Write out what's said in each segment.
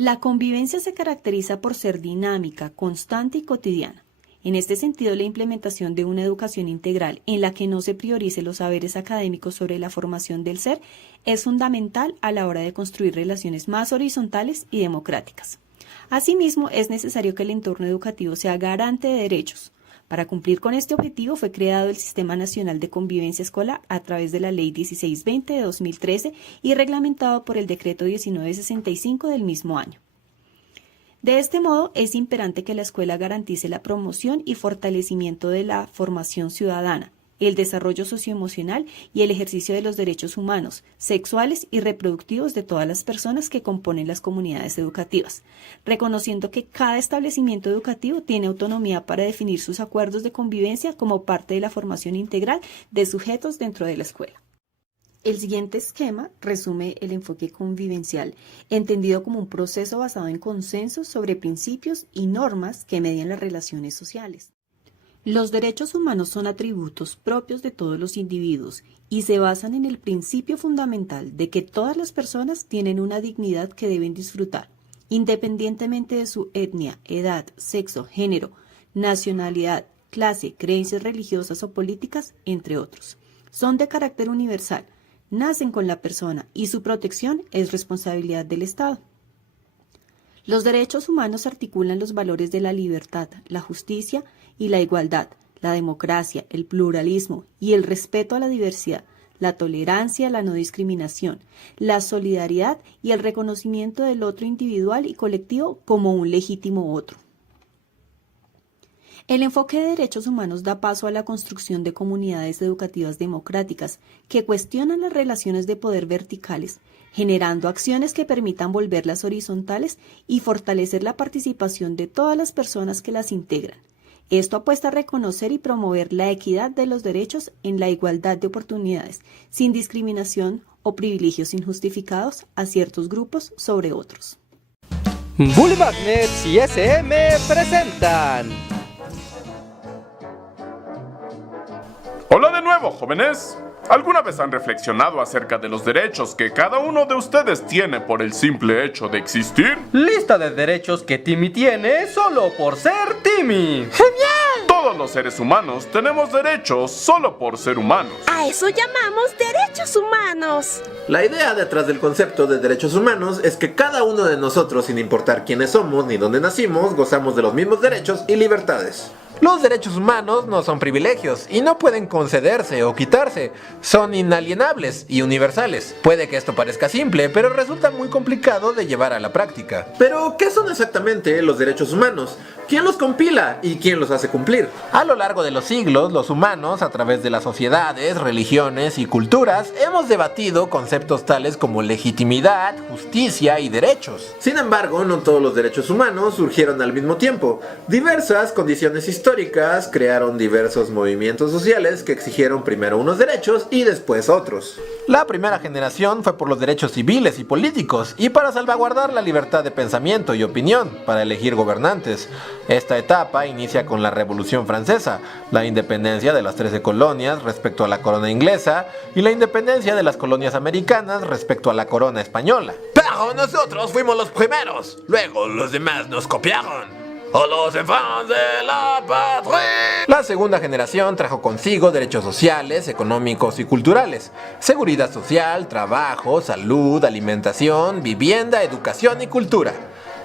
La convivencia se caracteriza por ser dinámica, constante y cotidiana. En este sentido, la implementación de una educación integral en la que no se priorice los saberes académicos sobre la formación del ser es fundamental a la hora de construir relaciones más horizontales y democráticas. Asimismo, es necesario que el entorno educativo sea garante de derechos. Para cumplir con este objetivo fue creado el Sistema Nacional de Convivencia Escolar a través de la Ley 1620 de 2013 y reglamentado por el Decreto 1965 del mismo año. De este modo, es imperante que la escuela garantice la promoción y fortalecimiento de la formación ciudadana, el desarrollo socioemocional y el ejercicio de los derechos humanos, sexuales y reproductivos de todas las personas que componen las comunidades educativas, reconociendo que cada establecimiento educativo tiene autonomía para definir sus acuerdos de convivencia como parte de la formación integral de sujetos dentro de la escuela. El siguiente esquema resume el enfoque convivencial, entendido como un proceso basado en consensos sobre principios y normas que median las relaciones sociales. Los derechos humanos son atributos propios de todos los individuos y se basan en el principio fundamental de que todas las personas tienen una dignidad que deben disfrutar, independientemente de su etnia, edad, sexo, género, nacionalidad, clase, creencias religiosas o políticas, entre otros. Son de carácter universal, nacen con la persona y su protección es responsabilidad del Estado. Los derechos humanos articulan los valores de la libertad, la justicia y la igualdad, la democracia, el pluralismo y el respeto a la diversidad, la tolerancia, la no discriminación, la solidaridad y el reconocimiento del otro individual y colectivo como un legítimo otro. El enfoque de derechos humanos da paso a la construcción de comunidades educativas democráticas que cuestionan las relaciones de poder verticales, generando acciones que permitan volverlas horizontales y fortalecer la participación de todas las personas que las integran. Esto apuesta a reconocer y promover la equidad de los derechos en la igualdad de oportunidades, sin discriminación o privilegios injustificados a ciertos grupos sobre otros. Bully Magnets y SM presentan. Hola de nuevo, jóvenes. ¿Alguna vez han reflexionado acerca de los derechos que cada uno de ustedes tiene por el simple hecho de existir? Lista de derechos que Timmy tiene solo por ser Timmy. ¡Genial! Todos los seres humanos tenemos derechos solo por ser humanos. A eso llamamos derechos humanos. La idea detrás del concepto de derechos humanos es que cada uno de nosotros, sin importar quiénes somos ni dónde nacimos, gozamos de los mismos derechos y libertades. Los derechos humanos no son privilegios y no pueden concederse o quitarse, son inalienables y universales. Puede que esto parezca simple, pero resulta muy complicado de llevar a la práctica. Pero, ¿qué son exactamente los derechos humanos? ¿Quién los compila y quién los hace cumplir? A lo largo de los siglos, los humanos, a través de las sociedades, religiones y culturas, hemos debatido conceptos tales como legitimidad, justicia y derechos. Sin embargo, no todos los derechos humanos surgieron al mismo tiempo. Diversas condiciones históricas crearon diversos movimientos sociales que exigieron primero unos derechos y después otros. La primera generación fue por los derechos civiles y políticos y para salvaguardar la libertad de pensamiento y opinión, para elegir gobernantes. Esta etapa inicia con la Revolución Francesa, la independencia de las 13 colonias respecto a la corona inglesa y la independencia de las colonias americanas respecto a la corona española. Pero nosotros fuimos los primeros, luego los demás nos copiaron. ¡O los enfants de la patria! La segunda generación trajo consigo derechos sociales, económicos y culturales, seguridad social, trabajo, salud, alimentación, vivienda, educación y cultura.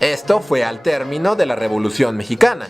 Esto fue al término de la Revolución Mexicana.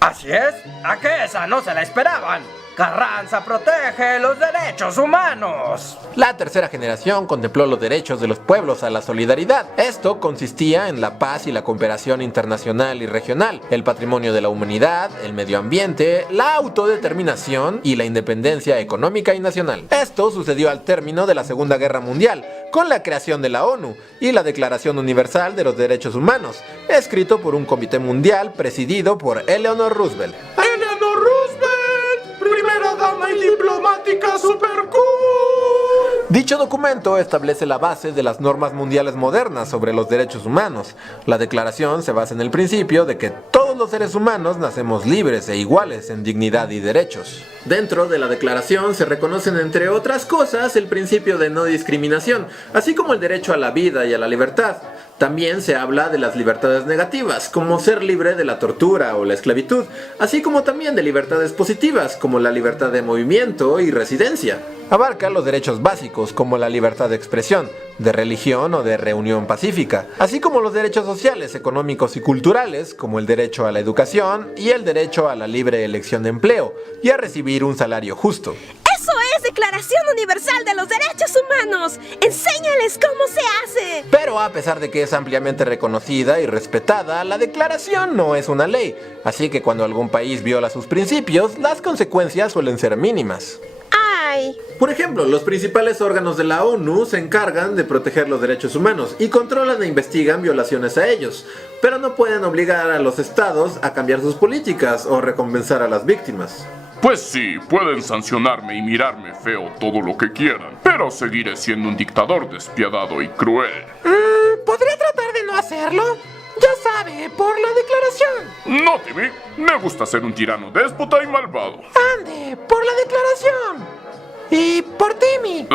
Así es, ¿a qué esa no se la esperaban? Carranza protege los derechos humanos. La tercera generación contempló los derechos de los pueblos a la solidaridad. Esto consistía en la paz y la cooperación internacional y regional, el patrimonio de la humanidad, el medio ambiente, la autodeterminación y la independencia económica y nacional. Esto sucedió al término de la Segunda Guerra Mundial, con la creación de la ONU y la Declaración Universal de los Derechos Humanos, escrito por un comité mundial presidido por Eleanor Roosevelt. ¡Eleanor Roosevelt! ¡Primera dama y diplomática super cool! Dicho documento establece la base de las normas mundiales modernas sobre los derechos humanos. La declaración se basa en el principio de que todos los seres humanos nacemos libres e iguales en dignidad y derechos. Dentro de la declaración se reconocen, entre otras cosas, el principio de no discriminación, así como el derecho a la vida y a la libertad. También se habla de las libertades negativas, como ser libre de la tortura o la esclavitud, así como también de libertades positivas, como la libertad de movimiento y residencia. Abarca los derechos básicos, como la libertad de expresión, de religión o de reunión pacífica, así como los derechos sociales, económicos y culturales, como el derecho a la educación y el derecho a la libre elección de empleo, y a recibir un salario justo. ¡Eso es Declaración Universal de los Derechos Humanos! ¡Enséñales cómo se hace! Pero a pesar de que es ampliamente reconocida y respetada, la declaración no es una ley, así que cuando algún país viola sus principios, las consecuencias suelen ser mínimas. ¡Ay! Por ejemplo, los principales órganos de la ONU se encargan de proteger los derechos humanos y controlan e investigan violaciones a ellos, pero no pueden obligar a los estados a cambiar sus políticas o recompensar a las víctimas. Pues sí, pueden sancionarme y mirarme feo todo lo que quieran, pero seguiré siendo un dictador despiadado y cruel. ¿Podría tratar de no hacerlo? Ya sabe, por la declaración. No, Timmy, me gusta ser un tirano déspota y malvado. Ande, por la declaración. Y por Timmy.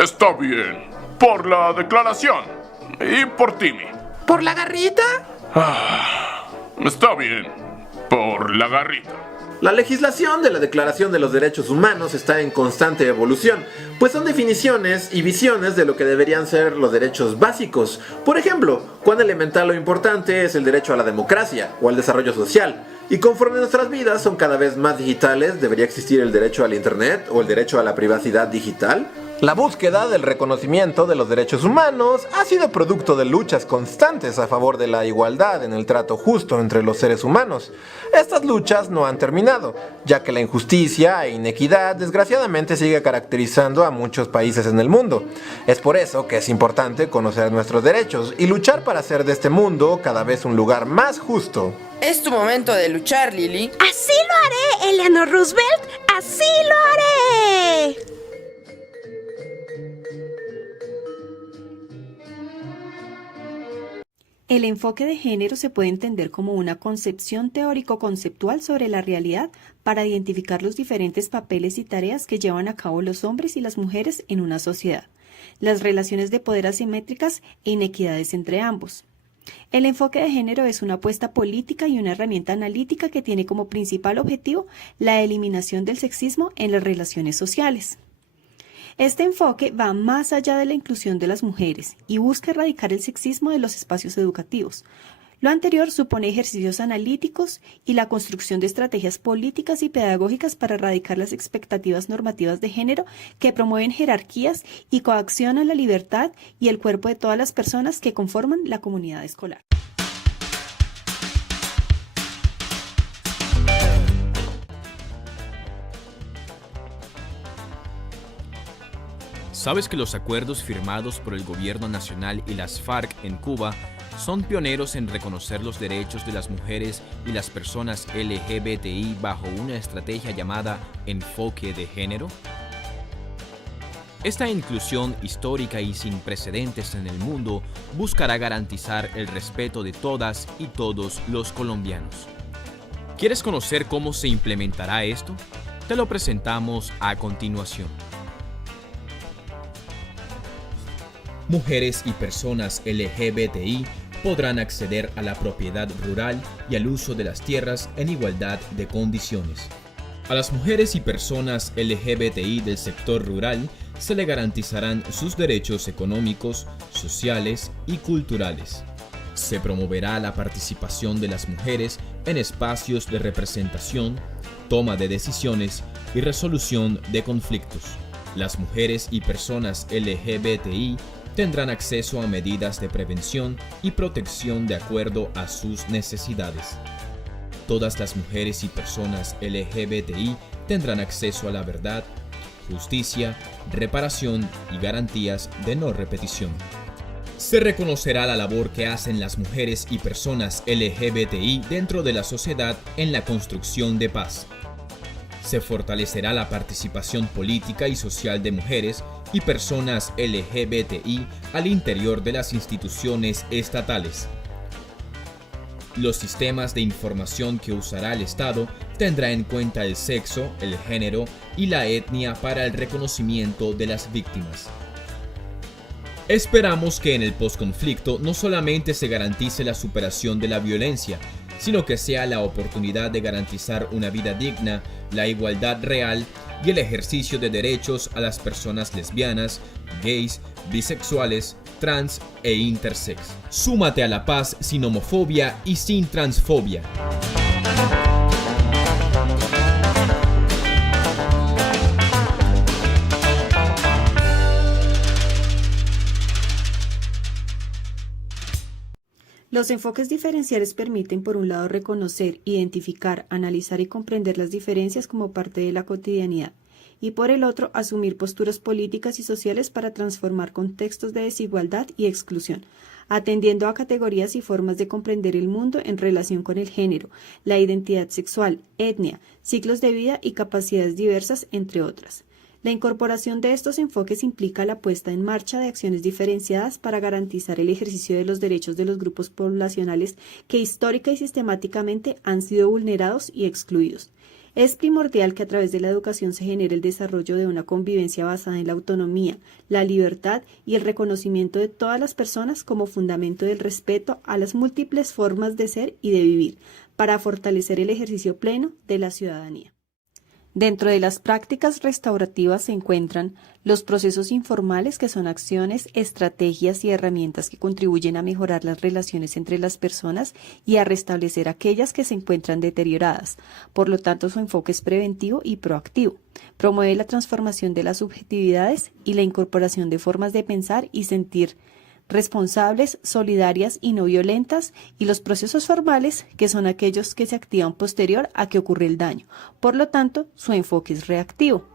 Está bien. Por la declaración. Y por Timmy. ¿Por la garrita? Está bien. Por la garrita. La legislación de la Declaración de los Derechos Humanos está en constante evolución, pues son definiciones y visiones de lo que deberían ser los derechos básicos. Por ejemplo, cuán elemental o importante es el derecho a la democracia o al desarrollo social. Y conforme nuestras vidas son cada vez más digitales, ¿debería existir el derecho al internet o el derecho a la privacidad digital? La búsqueda del reconocimiento de los derechos humanos ha sido producto de luchas constantes a favor de la igualdad en el trato justo entre los seres humanos. Estas luchas no han terminado, ya que la injusticia e inequidad desgraciadamente sigue caracterizando a muchos países en el mundo. Es por eso que es importante conocer nuestros derechos y luchar para hacer de este mundo cada vez un lugar más justo. Es tu momento de luchar, Lily. ¡Así lo haré, Eleanor Roosevelt! ¡Así lo haré! El enfoque de género se puede entender como una concepción teórico-conceptual sobre la realidad para identificar los diferentes papeles y tareas que llevan a cabo los hombres y las mujeres en una sociedad, las relaciones de poder asimétricas e inequidades entre ambos. El enfoque de género es una apuesta política y una herramienta analítica que tiene como principal objetivo la eliminación del sexismo en las relaciones sociales. Este enfoque va más allá de la inclusión de las mujeres y busca erradicar el sexismo de los espacios educativos. Lo anterior supone ejercicios analíticos y la construcción de estrategias políticas y pedagógicas para erradicar las expectativas normativas de género que promueven jerarquías y coaccionan la libertad y el cuerpo de todas las personas que conforman la comunidad escolar. ¿Sabes que los acuerdos firmados por el Gobierno Nacional y las FARC en Cuba son pioneros en reconocer los derechos de las mujeres y las personas LGBTI bajo una estrategia llamada enfoque de género? Esta inclusión histórica y sin precedentes en el mundo buscará garantizar el respeto de todas y todos los colombianos. ¿Quieres conocer cómo se implementará esto? Te lo presentamos a continuación. Mujeres y personas LGBTI podrán acceder a la propiedad rural y al uso de las tierras en igualdad de condiciones. A las mujeres y personas LGBTI del sector rural se le garantizarán sus derechos económicos, sociales y culturales. Se promoverá la participación de las mujeres en espacios de representación, toma de decisiones y resolución de conflictos. Las mujeres y personas LGBTI tendrán acceso a medidas de prevención y protección de acuerdo a sus necesidades. Todas las mujeres y personas LGBTI tendrán acceso a la verdad, justicia, reparación y garantías de no repetición. Se reconocerá la labor que hacen las mujeres y personas LGBTI dentro de la sociedad en la construcción de paz. Se fortalecerá la participación política y social de mujeres y personas LGBTI al interior de las instituciones estatales. Los sistemas de información que usará el Estado tendrá en cuenta el sexo, el género y la etnia para el reconocimiento de las víctimas. Esperamos que en el posconflicto no solamente se garantice la superación de la violencia, sino que sea la oportunidad de garantizar una vida digna, la igualdad real y el ejercicio de derechos a las personas lesbianas, gays, bisexuales, trans e intersex. Súmate a la paz sin homofobia y sin transfobia. Los enfoques diferenciales permiten, por un lado, reconocer, identificar, analizar y comprender las diferencias como parte de la cotidianidad, y por el otro, asumir posturas políticas y sociales para transformar contextos de desigualdad y exclusión, atendiendo a categorías y formas de comprender el mundo en relación con el género, la identidad sexual, etnia, ciclos de vida y capacidades diversas, entre otras. La incorporación de estos enfoques implica la puesta en marcha de acciones diferenciadas para garantizar el ejercicio de los derechos de los grupos poblacionales que histórica y sistemáticamente han sido vulnerados y excluidos. Es primordial que a través de la educación se genere el desarrollo de una convivencia basada en la autonomía, la libertad y el reconocimiento de todas las personas como fundamento del respeto a las múltiples formas de ser y de vivir, para fortalecer el ejercicio pleno de la ciudadanía. Dentro de las prácticas restaurativas se encuentran los procesos informales, que son acciones, estrategias y herramientas que contribuyen a mejorar las relaciones entre las personas y a restablecer aquellas que se encuentran deterioradas. Por lo tanto, su enfoque es preventivo y proactivo. Promueve la transformación de las subjetividades y la incorporación de formas de pensar y sentir responsables, solidarias y no violentas, y los procesos formales, que son aquellos que se activan posterior a que ocurre el daño. Por lo tanto, su enfoque es reactivo.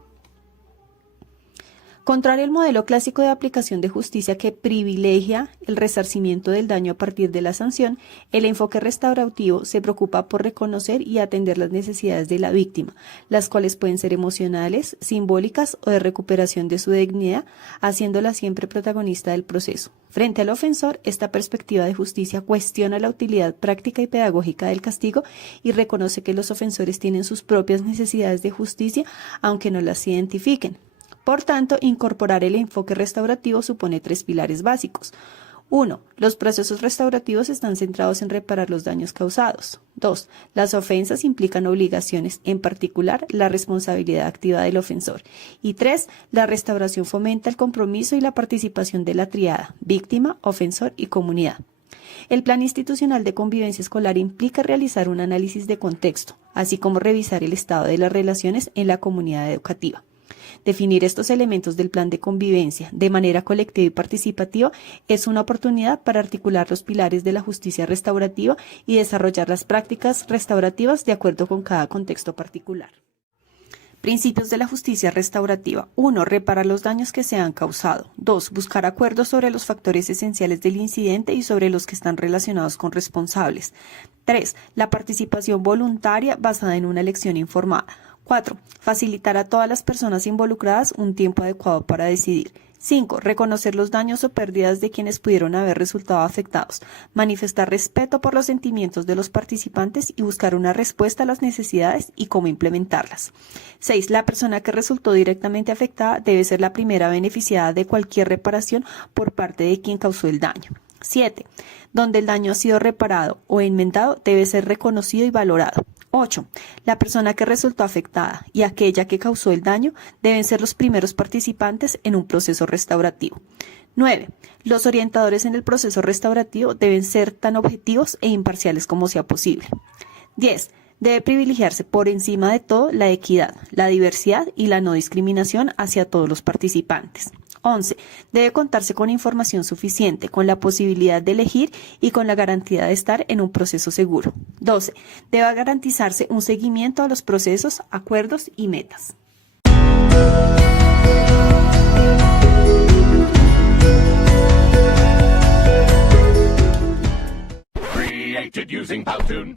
Contrario al modelo clásico de aplicación de justicia que privilegia el resarcimiento del daño a partir de la sanción, el enfoque restaurativo se preocupa por reconocer y atender las necesidades de la víctima, las cuales pueden ser emocionales, simbólicas o de recuperación de su dignidad, haciéndola siempre protagonista del proceso. Frente al ofensor, esta perspectiva de justicia cuestiona la utilidad práctica y pedagógica del castigo y reconoce que los ofensores tienen sus propias necesidades de justicia, aunque no las identifiquen. Por tanto, incorporar el enfoque restaurativo supone 3 pilares básicos. 1. Los procesos restaurativos están centrados en reparar los daños causados. 2. Las ofensas implican obligaciones, en particular la responsabilidad activa del ofensor. Y 3. La restauración fomenta el compromiso y la participación de la tríada, víctima, ofensor y comunidad. El Plan Institucional de Convivencia Escolar implica realizar un análisis de contexto, así como revisar el estado de las relaciones en la comunidad educativa. Definir estos elementos del plan de convivencia de manera colectiva y participativa es una oportunidad para articular los pilares de la justicia restaurativa y desarrollar las prácticas restaurativas de acuerdo con cada contexto particular. Principios de la justicia restaurativa. 1. Reparar los daños que se han causado. 2. Buscar acuerdos sobre los factores esenciales del incidente y sobre los que están relacionados con responsables. 3. La participación voluntaria basada en una elección informada. 4. Facilitar a todas las personas involucradas un tiempo adecuado para decidir. 5. Reconocer los daños o pérdidas de quienes pudieron haber resultado afectados. Manifestar respeto por los sentimientos de los participantes y buscar una respuesta a las necesidades y cómo implementarlas. 6. La persona que resultó directamente afectada debe ser la primera beneficiada de cualquier reparación por parte de quien causó el daño. 7. Donde el daño ha sido reparado o enmendado debe ser reconocido y valorado. 8. La persona que resultó afectada y aquella que causó el daño deben ser los primeros participantes en un proceso restaurativo. 9. Los orientadores en el proceso restaurativo deben ser tan objetivos e imparciales como sea posible. 10. Debe privilegiarse por encima de todo la equidad, la diversidad y la no discriminación hacia todos los participantes. 11. Debe contarse con información suficiente, con la posibilidad de elegir y con la garantía de estar en un proceso seguro. 12. Debe garantizarse un seguimiento a los procesos, acuerdos y metas. Created using Powtoon.